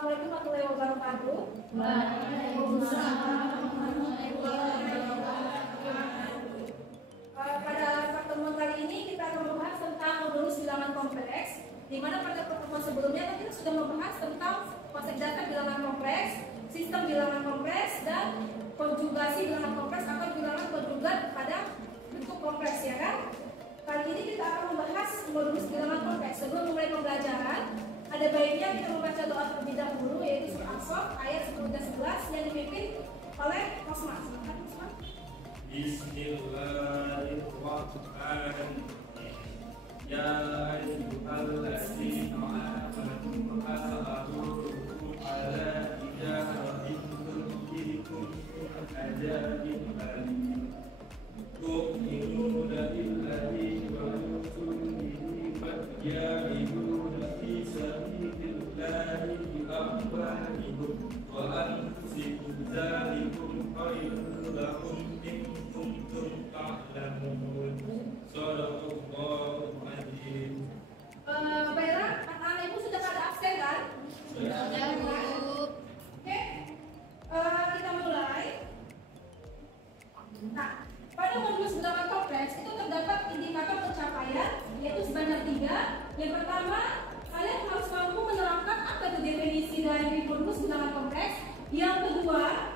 Assalamualaikum warahmatullahi wabarakatuh. Waalaikumsalam warahmatullahi wabarakatuh. Pada pertemuan kali ini kita akan membahas tentang modulus bilangan kompleks, di mana pada pertemuan sebelumnya kita sudah membahas tentang konsep dasar bilangan kompleks, sistem bilangan kompleks, dan konjugasi bilangan kompleks atau bilangan konjugat pada bentuk kompleks, ya kan? Kali ini kita akan membahas modulus bilangan kompleks. Sebelum mulai pembelajaran, ada baiknya kita membaca doa terlebih dahulu, yaitu surah As-Saff ayat 10-11 yang dipimpin oleh Kosma. Silakan Kosma. Bismillahirrahmanirrahim. Ya ayyuhallazina amanu hasabu ala ijaratin tujikum ajabin alim. Tu'minuna billahi wa rusulihi wa jahiduna fi sabilillahi bi amwalikum wa anfusikum dzalikum khairun lakum in kuntum ta'lamun. Shadaqallahul adzim. Baiklah, anak-anak ibu sudah pada absen kan? Sudah, Bu. Oke, kita mulai. Nah, pada modulus bilangan kompleks itu terdapat indikator pencapaian, yaitu sebanyak 3. Yang pertama, kalian harus mampu menerangkan apa itu definisi dari modulus bilangan kompleks. Yang kedua,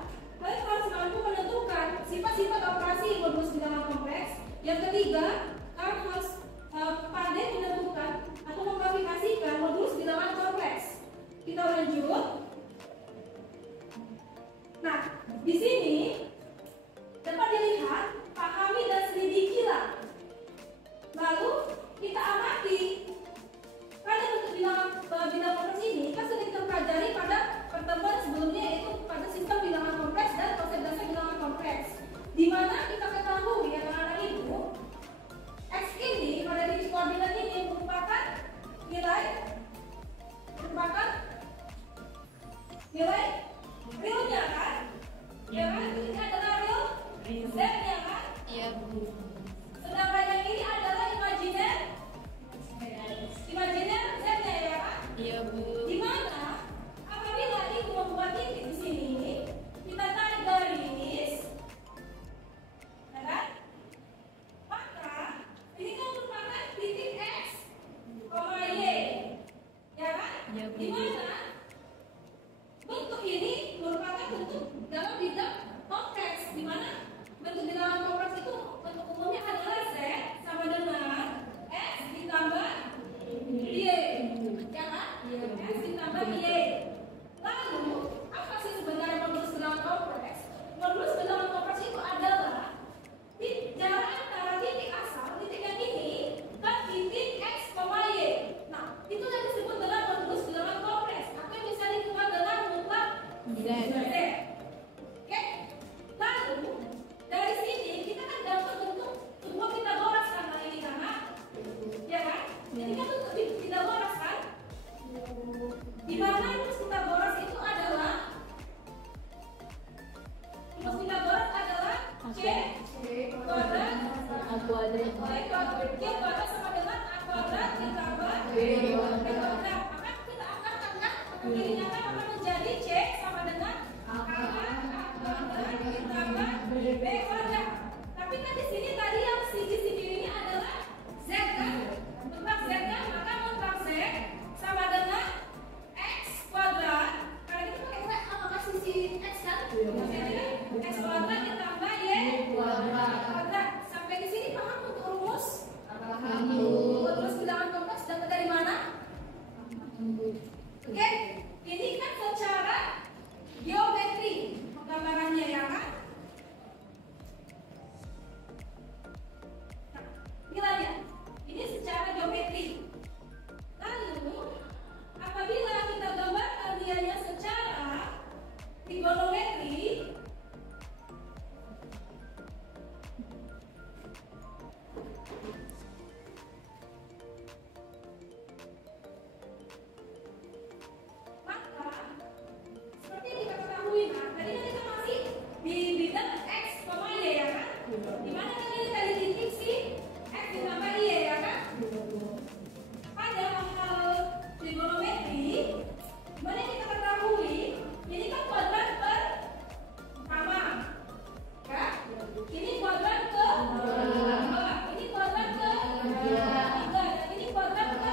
3. Yang ini kuadrat ke 4.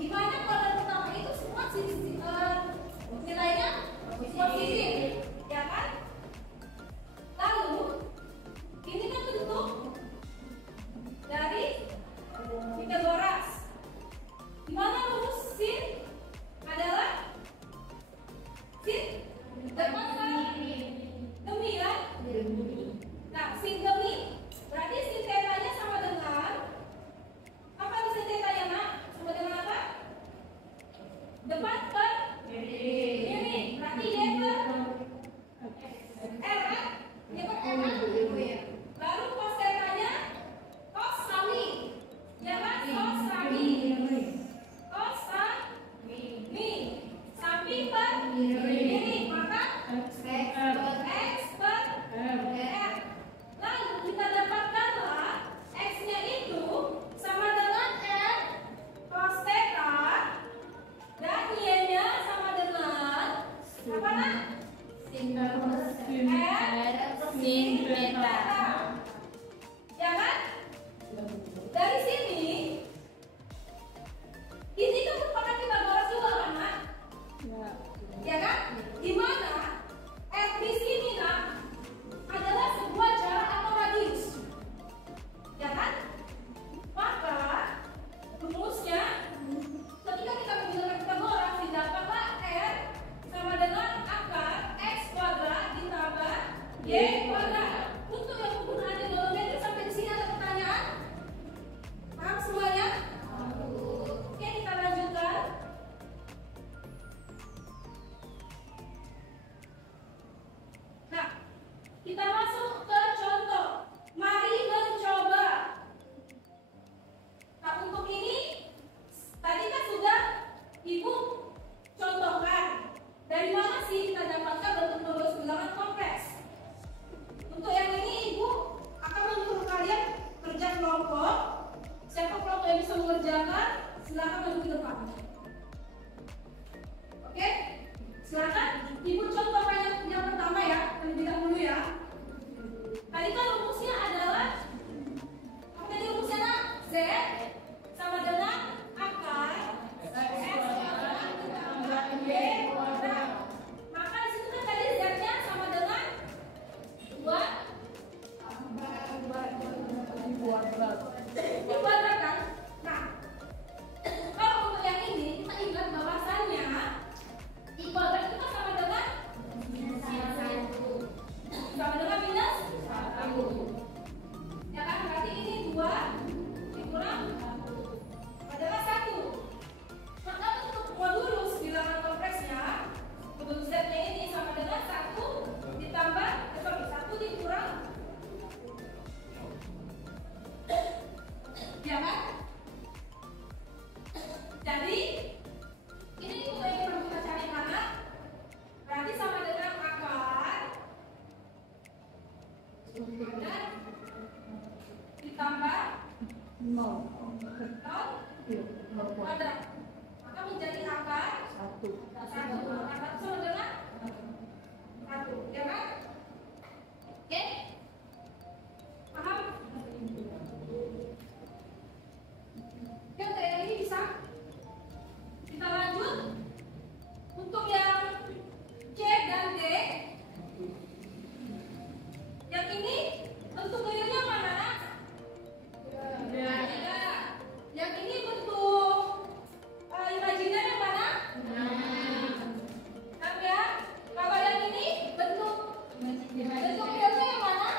Di mana kuadrat pertama itu semua nilainya positif, ya kan? Lalu ini kan bentuk dari Pythagoras. Di mana rumus sin adalah sin dapat demi ya. Nah, sin demi berarti sin tetanya sama dengan apa nih sin tetanya nak? Sama dengan apa? Depan per ini. Berarti y per r kan? Y per r kan? Lalu cos tetanya cos sami. Ya kan? Cos sami. Cos sami. Samping per ini. Maka x per r. Lalu kita dapatkanlah x-nya itu sama dengan r cos theta dan y-nya sama dengan apa nak? Sin theta. Ya kan? Dari sini ini kan merupakan Pythagoras juga kan nak? Ya kan? Di mana r di sini nak adalah sebuah jarak atau radius. Ya kan? Maka rumusnya ketika kita menggunakan Pythagoras didapatlah r sama dengan akar x kuadrat ditambah y kuadrat. Untuk yang penggunaan trigonometri sampai di sini ada pertanyaan? Paham semuanya? Oke, kita lanjutkan. Nah, kita masuk ke contoh. Mari mencoba. Nah, untuk ini tadi kan sudah Ibu contohkan. Dari mana sih kita dapatkan bentuk modulus bilangan kompleks? Untuk yang ini Ibu akan menyuruh kalian kerja kelompok. Siapa kelompok yang bisa mengerjakan, silakan maju ke depan. Oke? Silakan Ibu contohkan yang pertama ya, terlebih dahulu ya. Tadi kan rumusnya adalah apa tadi rumusnya nak? Z sama dengan akar x kuadrat ditambah y kuadrat. Maka di situ kan tadi z-nya sama dengan 2 di kuadrat kan? Nah, kalau untuk yang ini kita ingat bahwasannya i kuadrat itu kan sama dengan minus 1. Ya kan? Berarti ini 2 dikurang adalah 1. Maka untuk modulus bilangan kompleksnya, modulus z-nya ini sama dengan 1 ditambah 1 dikurang, ya kan? Jadi ini juga yang perlu kita cari mana? Berarti sama dengan akar ditambah 0 kuadrat. Maka menjadi akar 1. Akar sama dengan 1, ya kan? Oke? Paham? Oke, untuk yang ini bisa kita lanjut. Untuk yang C dan D, yang ini bentuk realnya mana? Yang ini bentuk imajiner yang mana? Ya. Kalau yang ini bentuk realnya yang mana?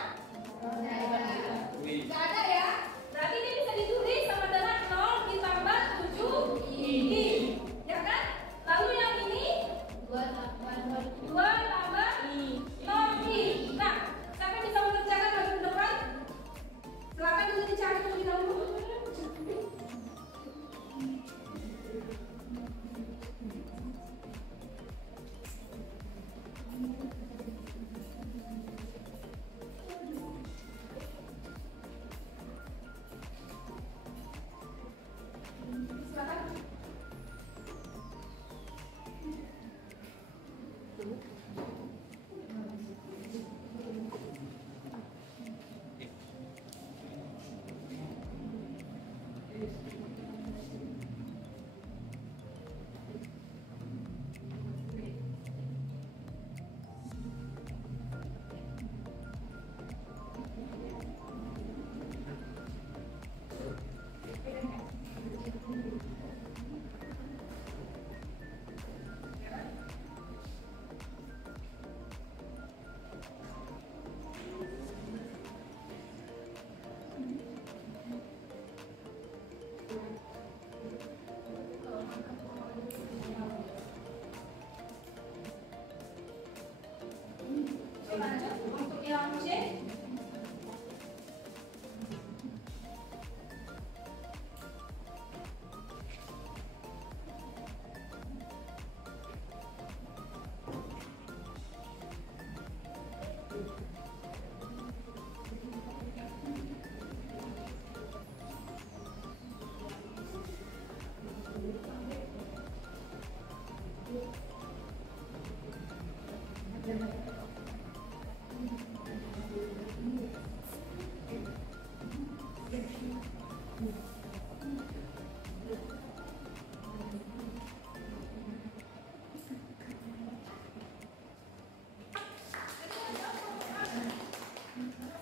Untuk yang C,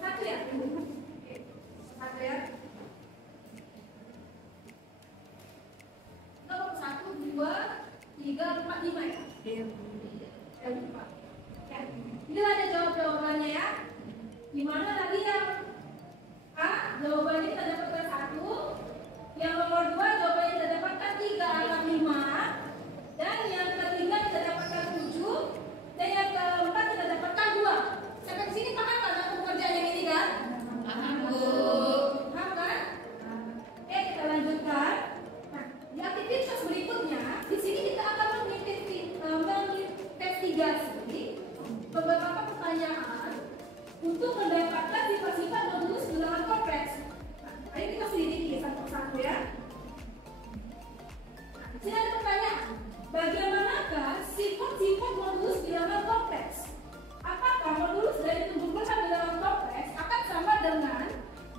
satu ya, satu ya. Nomor 1, 2, 3, 4, 5 ya. Ada 4. Ya. Ini ada jawabannya ya. Gimana tadi yang A, jawabannya kita dapatkan 1. Yang nomor 2, jawabannya kita dapatkan 3 angka 5. Dan yang ketiga kita dapatkan 7. Dan yang keempat kita dapatkan 2. Sampai di sini paham kan aku pekerjaan yang ini kan? Paham, Bu. Paham kan? Oke, kita lanjutkan. Nah, di aktivitas berikutnya, di sini kita akan menginvestigasi beberapa pertanyaan untuk mendapatkan sifat-sifat modulus bilangan kompleks. Nah, ayo kita selidiki satu persatu ya. Nah, di sini ada pertanyaan, bagaimanakah sifat-sifat modulus bilangan kompleks? Apakah modulus dari 70 bilangan kompleks akan sama dengan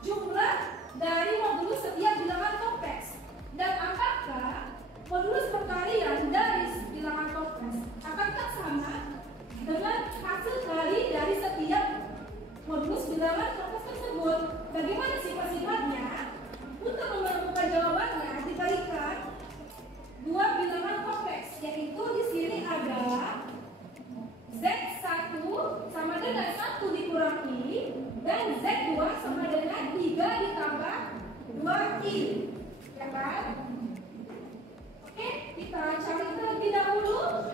jumlah dari modulus setiap bilangan kompleks? Dan apakah modulus perkalian dari bilangan kompleks akankah sama dengan hasil kali dari setiap modulus bilangan kompleks tersebut? Bagaimana sifat-sifatnya? Untuk menemukan jawabannya diberikan dua bilangan kompleks, yaitu di sini ada Z1 sama dengan 1 dikurangi dan Z2 sama dengan 3 ditambah 2I, ya kan? Oke, kita cari terlebih dahulu.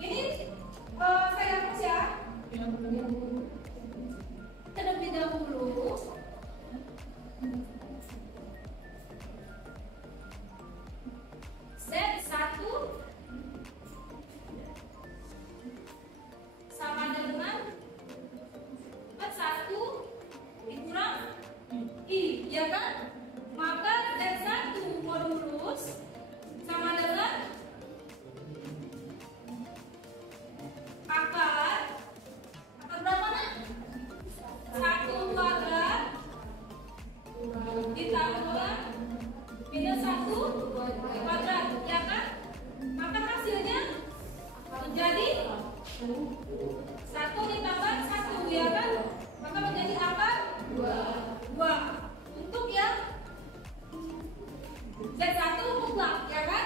Ini saya hapus ya. Terlebih dahulu. Z1 sama dengan 41 dikurang I, ya kan? Maka Z1 modulus sama dengan akar berapa nak? 1 kuadrat ditambah minus 1 kuadrat, ya kan? Maka hasilnya menjadi 1 ditambah 1, ya kan? Maka menjadi apa? 2. Untuk yang Z1 mutlak, ya kan?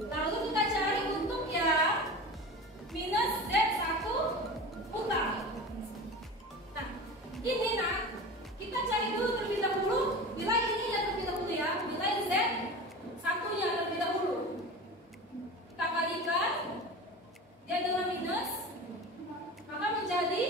Lalu kita cari untuk yang minus Z1 mutlak. Nah, ini nak, kita cari dulu terlebih dahulu nilai ini ya terlebih dahulu ya, nilai Z1 nya terlebih dahulu. Kita kalikan dia dengan minus, maka menjadi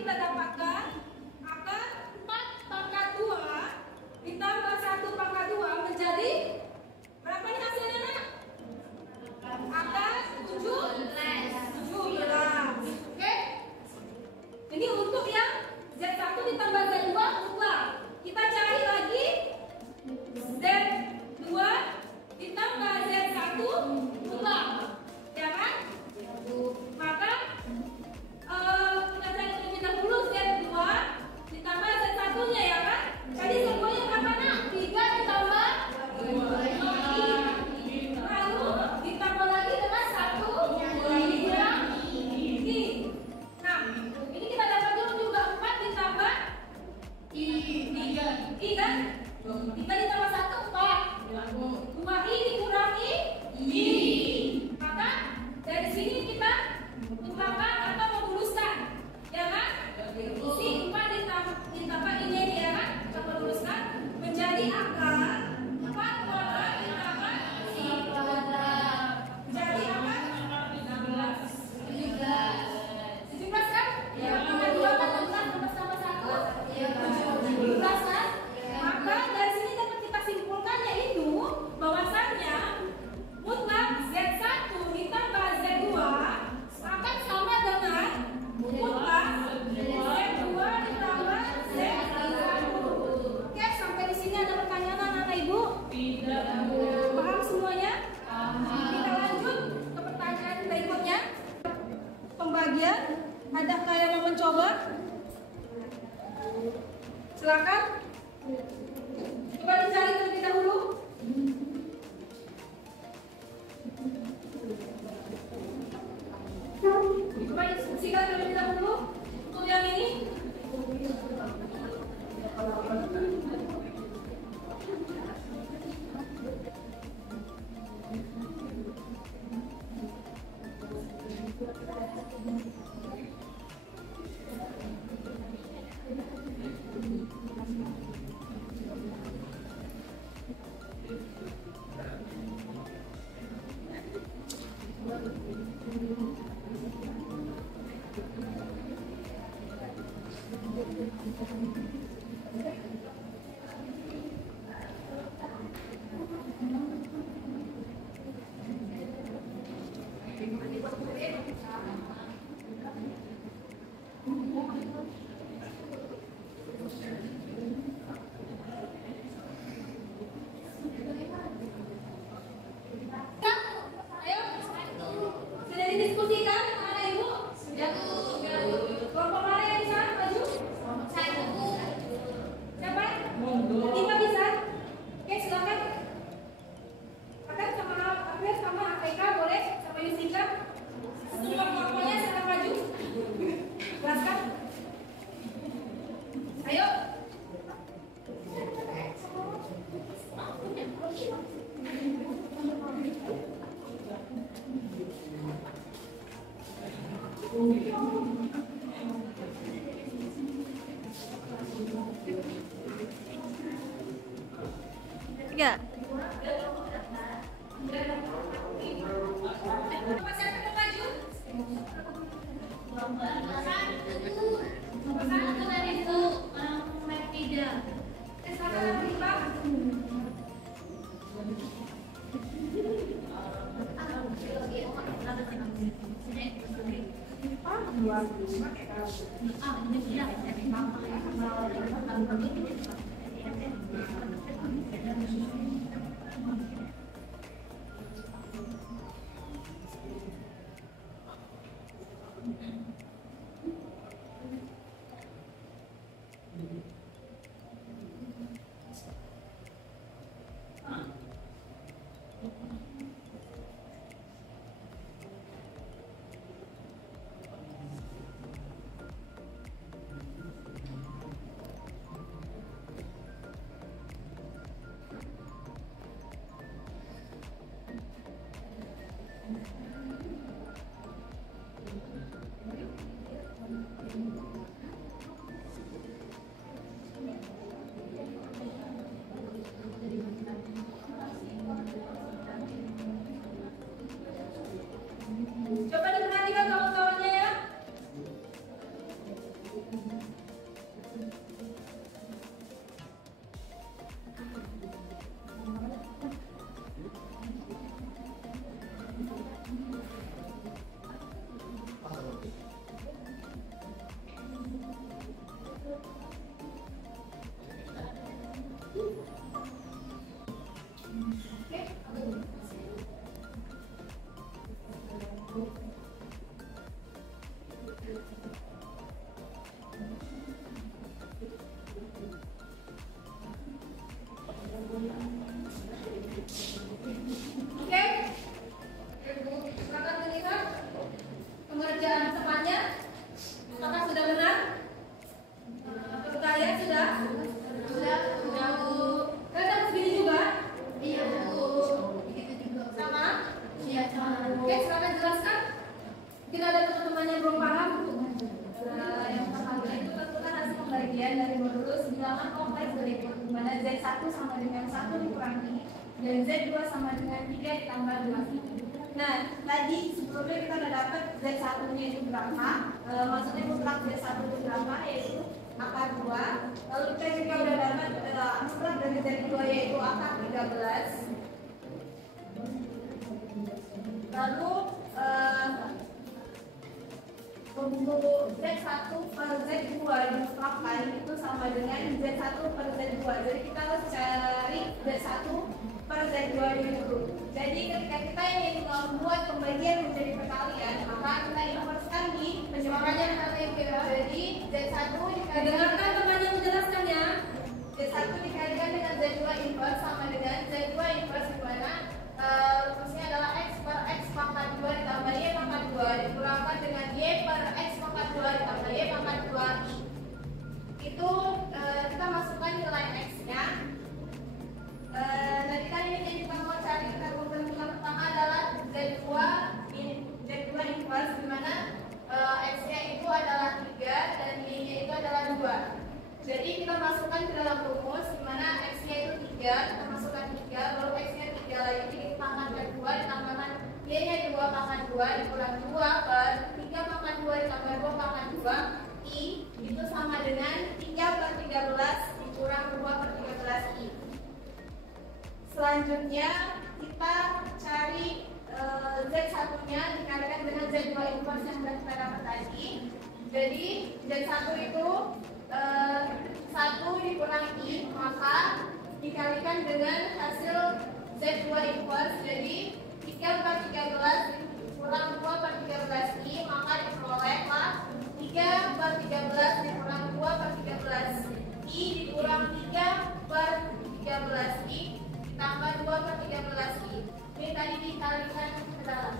kita dapatkan akar 4 pangkat 2 ditambah 1 pangkat 2 menjadi berapa nih hasilnya, Nak? Akar 17. Oke? Ini untuk yang Z1 ditambah Z2 mutlak. Kita cari lagi Z2 ditambah Z1 mutlak. Ya kan? Maka kita cari terlebih dahulu Z2 ditambah Z1-nya, ya kan? Jadi Z2-nya berapa, Nak? 3 ditambah 2. Lalu ditambah lagi dengan 1 I. Nah, ini kita dapat dulu juga 4 ditambah I kan? 3 ditambah 1 4. 2I dikurangi I. Maka dari sini kita mutlakkan atau memuluskan, ya kan? Isi 4 ditambah ini, ya kan? Kita memuluskan menjadi akar 4 kuadrat ditambah I kuadrat. Jadi akar 17 kan? Ya. Tambah 2 kan 16 tambah 1 17 kan? Maka dari sini dapat kita simpulkan yaitu bahwasannya mutlak Z1 ditambah Z2 akan sama dengan mutlak Z2 ditambah Z1. Oke, sampai di sini ada pertanyaan anak Ibu? Tidak. Paham semuanya? Kita lanjut ke pertanyaan berikutnya. Pembagian, adakah yang mau mencoba? Silakan. Coba dicari terlebih dahulu. Coba diskusikan terlebih dahulu untuk yang ini. Sudah didiskusikan anak Ibu? Kelompok mana yang bisa maju? Siapa? Ketiga bisa? Oke, silakan. Akan sama April sama APK boleh? Sama Yusika? Semua kelompoknya silakan maju. Jelaskan. Ayo. Tiga. Masih ada yang maju? Satu dari itu nomor 3. Silakan Pak. pembagian dari modulus bilangan kompleks berikut, di mana Z1 sama dengan 1 dikurangi dan Z2 sama dengan 3 ditambah 2. Nah, tadi sebelumnya kita udah dapat Z1-nya itu berapa, maksudnya mutlak Z1 itu berapa, yaitu akar 2. Lalu kita juga udah dapat mutlak dari Z2 yaitu akar 13. Lalu untuk Z1 per Z2 dimutlakkan itu sama dengan Z1 per Z2. Jadi kita harus cari Z1 per Z2 dulu. Jadi ketika kita ingin membuat pembagian menjadi perkalian, maka kita inverskan di penjelasannya nanti. Jadi Z1 dengarkan teman yang menjelaskannya. Z1 dikalikan dengan Z2 inverse sama dengan Z2 inverse di mana rumusnya adalah X per X pangkat 2 ditambah Y pangkat 2 dikurangkan dengan Y per X pangkat 2 ditambah Y pangkat 2 I. Itu kita masukkan nilai X-nya. Tadi kan ini yang kita mau cari, kita tentukan pertama adalah Z2 inverse di mana X-nya itu adalah 3 dan Y-nya itu adalah 2. Jadi kita masukkan ke dalam rumus di mana X-nya itu 3, kita masukkan 3, lalu X-nya 3 lagi dipangkatkan 2 ditambahkan Y-nya 2 pangkat 2 dikurang 2 per 3 pangkat 2 ditambah 2 pangkat 2 I itu sama dengan 3 per 13 dikurang 2 per 13 I. Selanjutnya kita cari Z1-nya dikalikan dengan Z2 inverse yang sudah kita dapat tadi. Jadi Z1 itu 1 dikurang I, maka dikalikan dengan hasil Z2 inverse. Jadi 3 per 13 dikurang 2 per 13 I, maka diperolehlah 3 per 13 dikurang 2 per 13 I dikurang 3 per 13 I ditambah 2 per 13 I. Ini tadi dikalikan ke dalam,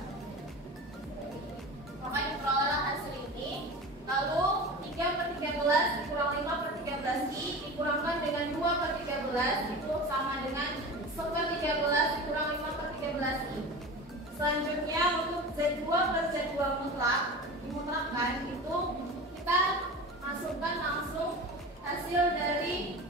maka diperolehlah hasil ini. Lalu 3 per 13 dikurang 5 per 13 I dikurangkan dengan 2 per 13 itu sama dengan 1 per 13 dikurang 5 per 13 I. Selanjutnya untuk Z2 per Z2 mutlak dimutlakkan itu kita masukkan langsung hasil dari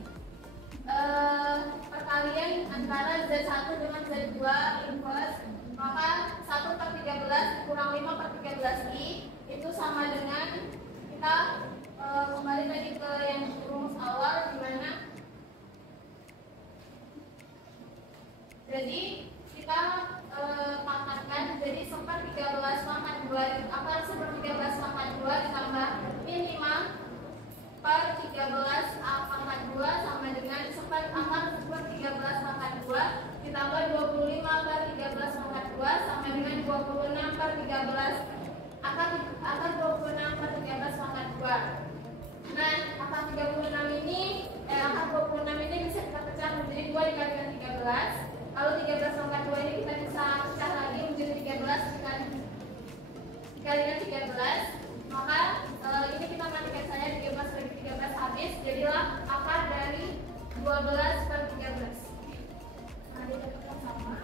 perkalian antara Z1 dengan Z2 inverse, maka 1 per 13 dikurang 5 per 13 I itu sama dengan kita kembali lagi ke yang rumus awal di mana jadi kita pangkatkan jadi 1 per 13 pangkat 2 akar 1 per 13 pangkat 2 ditambah min 5 per 13 pangkat 2 sama dengan 1 akar 1 per 13 pangkat 2 ditambah 25 per 13 pangkat 2 sama dengan 26 per 13 akar 26 per 13 pangkat 2. Nah, akar 36 ini akar 26 ini bisa kita pecah menjadi 2 dikalikan 13. Lalu 13 pangkat 2 ini kita bisa pecah lagi menjadi 13 dikalikan 13. Maka ini kita matikan saja 13 bagi 13 habis, jadilah akar dari 12 per 13. Nah, didapatkan sama,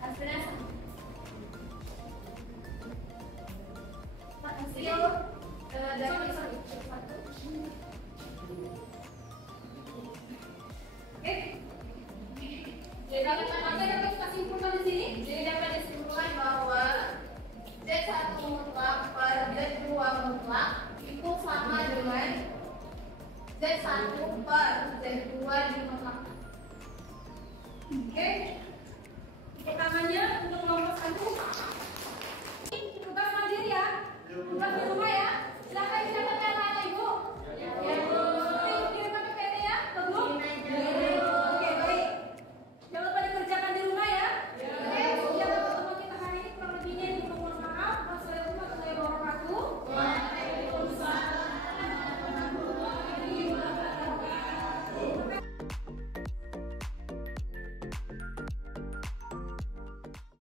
hasilnya sama. Hasil dari oke. Jadi dapat kesimpulan di sini. Jadi dapat disimpulkan bahwa Z1 mutlak per Z2 mutlak itu sama dengan Z1 per Z2 dimutlakkan. Oke.